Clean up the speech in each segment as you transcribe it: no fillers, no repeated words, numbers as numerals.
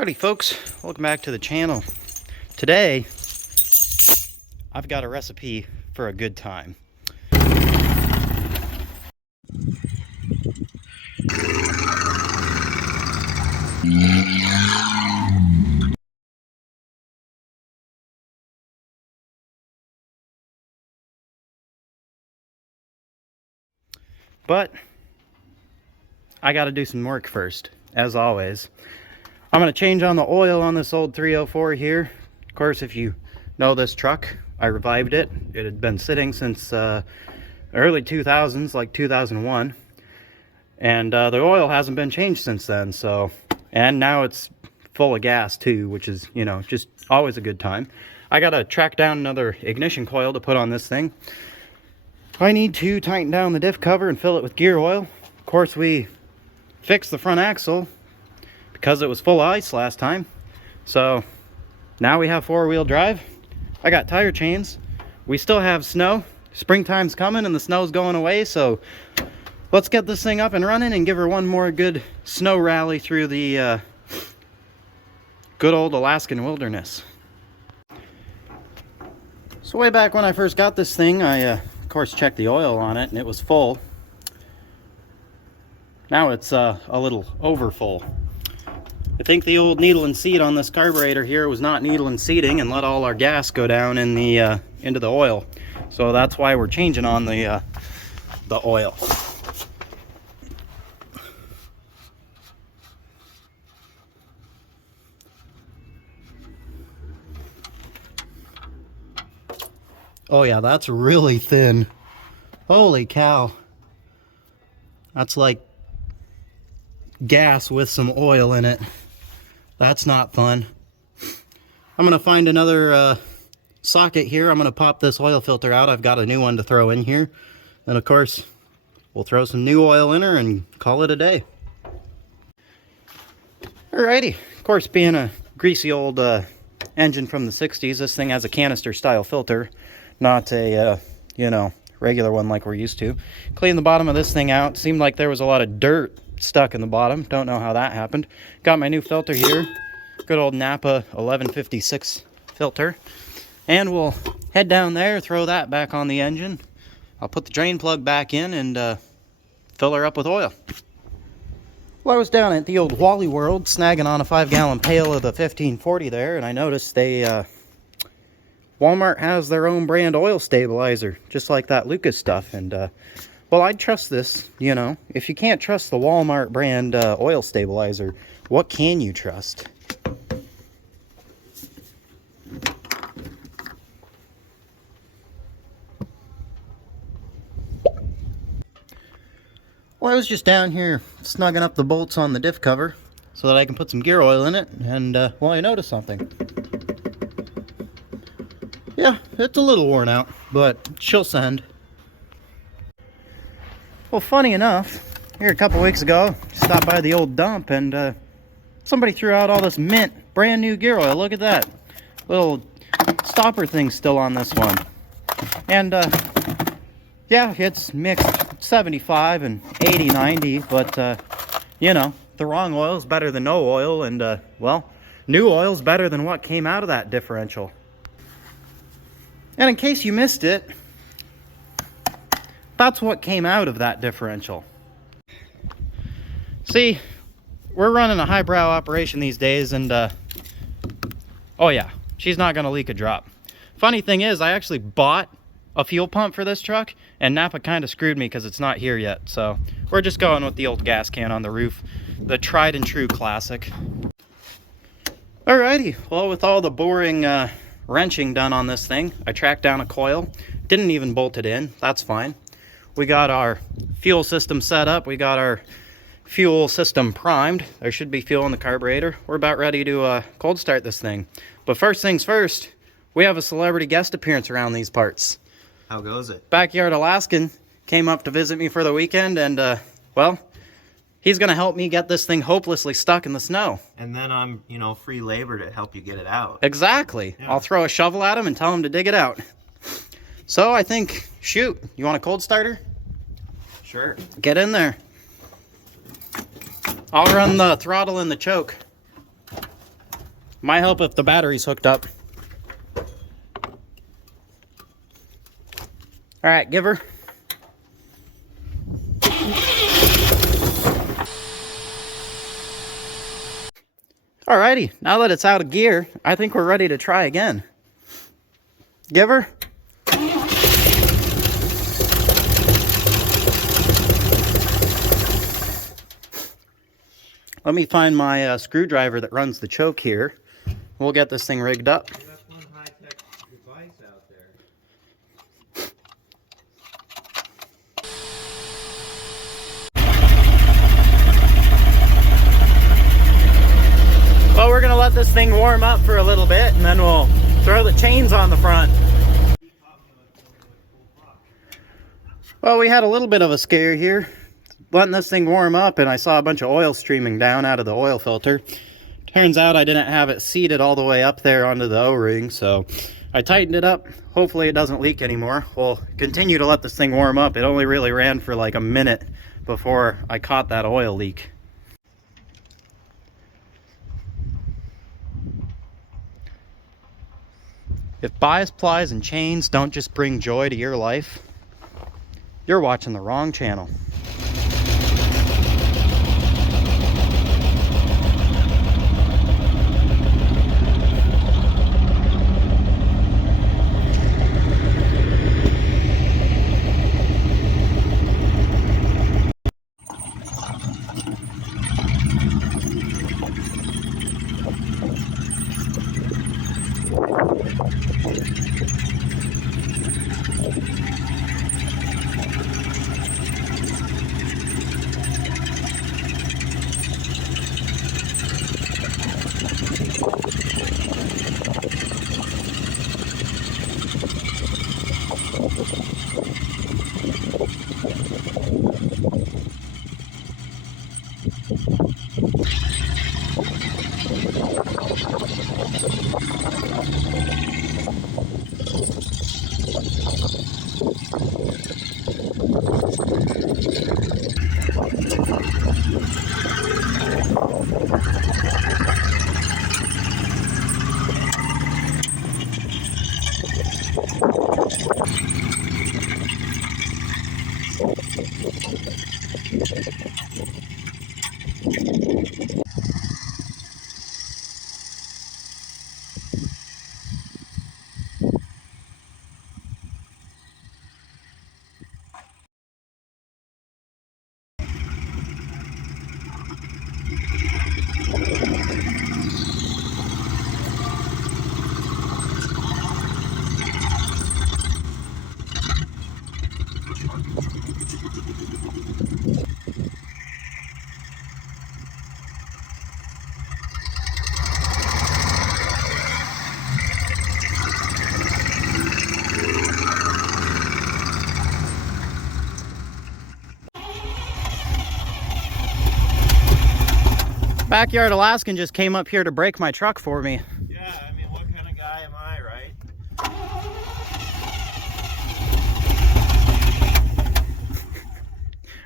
Howdy folks, welcome back to the channel. Today, I've got a recipe for a good time. But I gotta do some work first, as always. I'm going to change on the oil on this old 304 here. Of course, if you know this truck, I revived it. It had been sitting since early 2000s, like 2001. And the oil hasn't been changed since then. And now it's full of gas too, which is, you know, just always a good time. I got to track down another ignition coil to put on this thing. I need to tighten down the diff cover and fill it with gear oil. Of course, we fixed the front axle because it was full of ice last time. So now we have four-wheel drive. I got tire chains. We still have snow. Springtime's coming and the snow's going away, so let's get this thing up and running and give her one more good snow rally through the good old Alaskan wilderness. So way back when I first got this thing, I of course checked the oil on it and it was full. Now it's a little over full. I think the old needle and seat on this carburetor here was not needle and seating and let all our gas go down in the into the oil. So that's why we're changing on the oil. Oh yeah, that's really thin. Holy cow. That's like gas with some oil in it. That's not fun. I'm going to find another socket here. I'm going to pop this oil filter out. I've got a new one to throw in here. And of course, we'll throw some new oil in her and call it a day. Alrighty. Of course, being a greasy old engine from the 60s, this thing has a canister style filter, not a, you know, regular one like we're used to. Cleaned the bottom of this thing out. Seemed like there was a lot of dirt stuck in the bottom. Don't know how that happened. Got my new filter here. Good old Napa 1156 filter. And we'll head down there, throw that back on the engine. I'll put the drain plug back in and fill her up with oil. Well, I was down at the old Wally World snagging on a 5-gallon pail of the 1540 there, and I noticed they Walmart has their own brand oil stabilizer, just like that Lucas stuff. And well, I'd trust this, you know. If you can't trust the Walmart brand oil stabilizer, what can you trust? Well, I was just down here snugging up the bolts on the diff cover so that I can put some gear oil in it, and well, I noticed something. Yeah, it's a little worn out, but she'll send. Well, funny enough, here a couple weeks ago, stopped by the old dump and somebody threw out all this mint, brand new gear oil. Look at that. Little stopper thing still on this one. And yeah, it's mixed 75 and 80, 90, but you know, the wrong oil is better than no oil, and well, new oil is better than what came out of that differential. And in case you missed it, that's what came out of that differential. See, we're running a highbrow operation these days, and oh yeah, she's not gonna leak a drop. Funny thing is, I actually bought a fuel pump for this truck, and Napa kind of screwed me because it's not here yet. So we're just going with the old gas can on the roof, the tried and true classic. Alrighty, well, with all the boring wrenching done on this thing, I tracked down a coil. Didn't even bolt it in. That's fine. We got our fuel system set up. We got our fuel system primed. There should be fuel in the carburetor. We're about ready to cold start this thing. But first things first, we have a celebrity guest appearance around these parts. How goes it? Backyard Alaskan came up to visit me for the weekend, and well, he's gonna help me get this thing hopelessly stuck in the snow. And then I'm, you know, free labor to help you get it out. Exactly. Yeah. I'll throw a shovel at him and tell him to dig it out. So I think, shoot, you want a cold starter? Sure. Get in there. I'll run the throttle and the choke. Might help if the battery's hooked up. All right, give her. Alrighty, now that it's out of gear, I think we're ready to try again. Give her. Let me find my screwdriver that runs the choke here. We'll get this thing rigged up. That's one high-tech device out there. Well, we're gonna let this thing warm up for a little bit and then we'll throw the chains on the front. Well, we had a little bit of a scare here, letting this thing warm up, and I saw a bunch of oil streaming down out of the oil filter. Turns out I didn't have it seated all the way up there onto the O-ring, so I tightened it up. Hopefully it doesn't leak anymore. We'll continue to let this thing warm up. It only really ran for like a minute before I caught that oil leak. If bias, plies, and chains don't just bring joy to your life, you're watching the wrong channel. Backyard Alaskan just came up here to break my truck for me. Yeah, I mean, what kind of guy am I, right?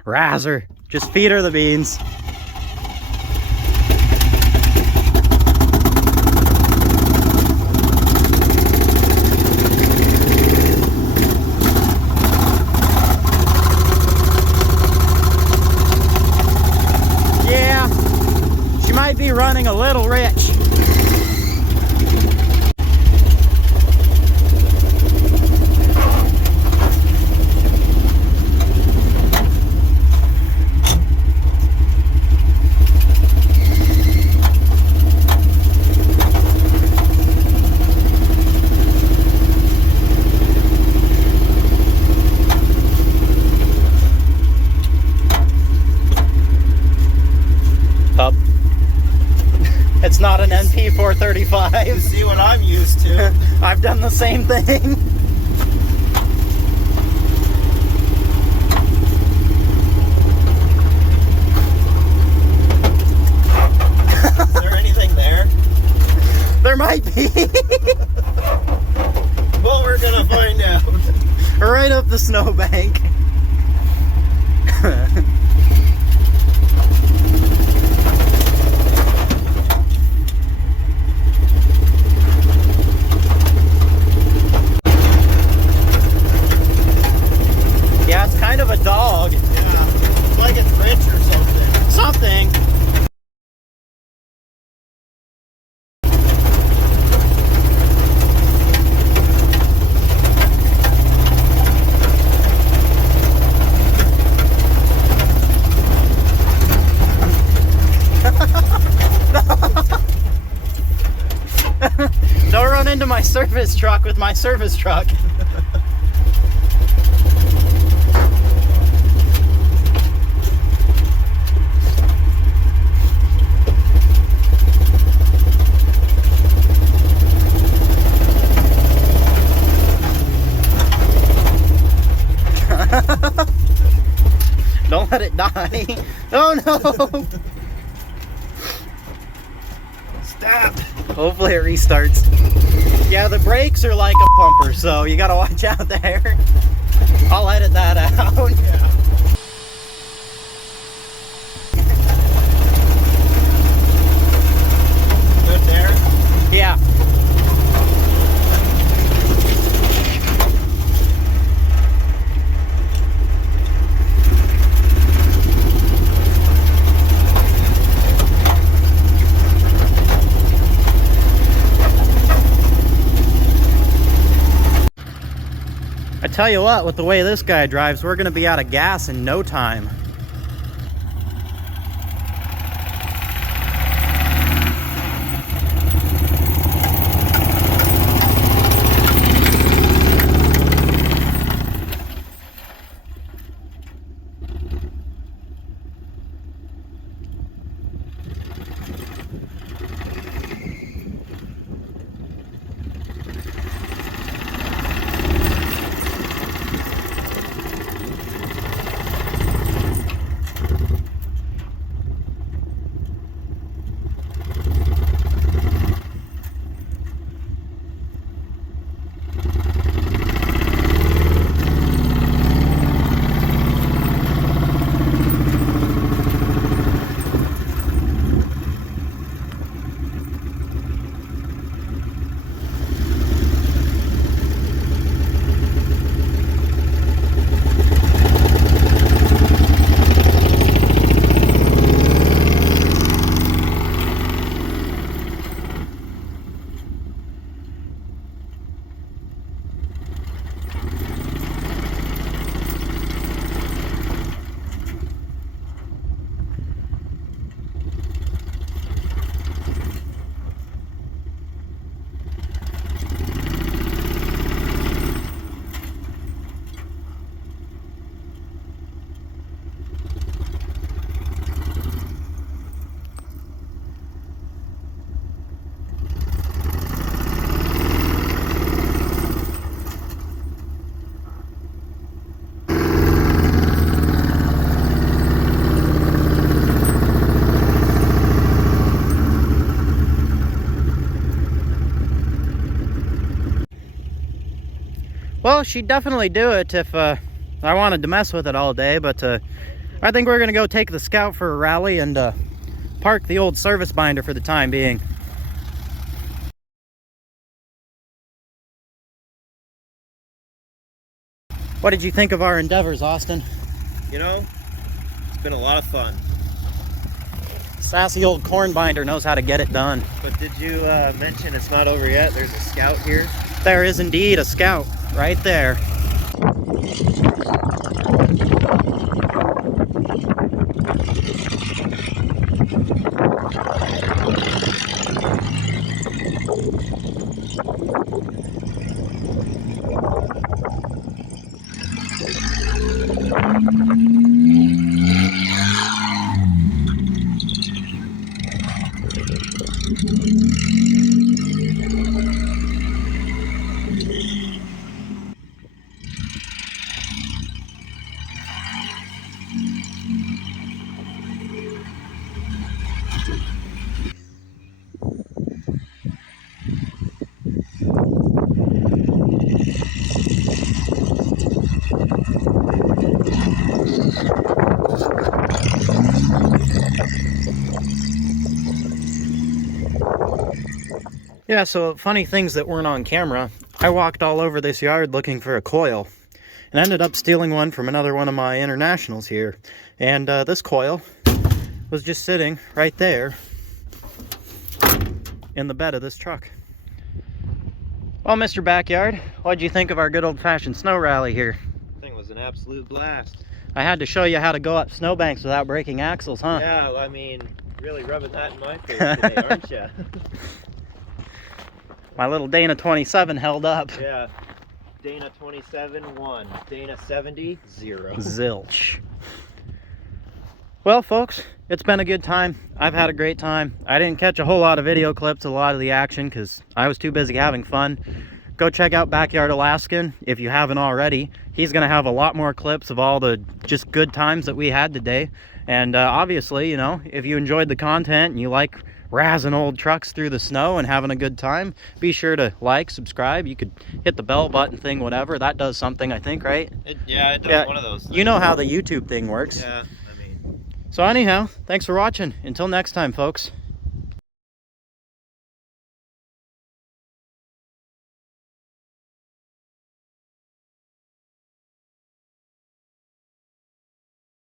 Razzer, just feed her the beans. Might be running a little rich. Up. It's not an NP435. You see what I'm used to. I've done the same thing. Is there anything there? There might be. Well, we're gonna find out. Right up the snowbank. into my service truck with my service truck. Don't let it die. Oh no! Stop. Hopefully it restarts. Yeah, the brakes are like a pumper, so you gotta watch out there. I'll edit that out. Yeah. Good there? Yeah. I tell you what, with the way this guy drives, we're gonna be out of gas in no time. Well, she'd definitely do it if I wanted to mess with it all day, but I think we're gonna go take the Scout for a rally and park the old service binder for the time being. What did you think of our endeavors, Austin? You know, it's been a lot of fun. Sassy old corn binder knows how to get it done. But did you mention it's not over yet? There's a Scout here. There is indeed a Scout right there. Yeah, so funny things that weren't on camera. I walked all over this yard looking for a coil and ended up stealing one from another one of my internationals here. And this coil was just sitting right there in the bed of this truck. Well, Mr. Backyard, what'd you think of our good old-fashioned snow rally here? The thing was an absolute blast. I had to show you how to go up snowbanks without breaking axles, huh? Yeah, I mean, really rubbing that in my face today, aren't you? My little Dana 27 held up. Yeah. Dana 27, 1. Dana 70, 0. Zilch. Well, folks, it's been a good time. I've had a great time. I didn't catch a whole lot of video clips, a lot of the action, because I was too busy having fun. Go check out Backyard Alaskan if you haven't already. He's going to have a lot more clips of all the just good times that we had today. And obviously, you know, if you enjoyed the content and you like razzing old trucks through the snow and having a good time, be sure to like, subscribe. You could hit the bell button thing, whatever. That does something, I think, right? It does one of those things. You know how the YouTube thing works. Yeah, I mean. So anyhow, thanks for watching. Until next time, folks.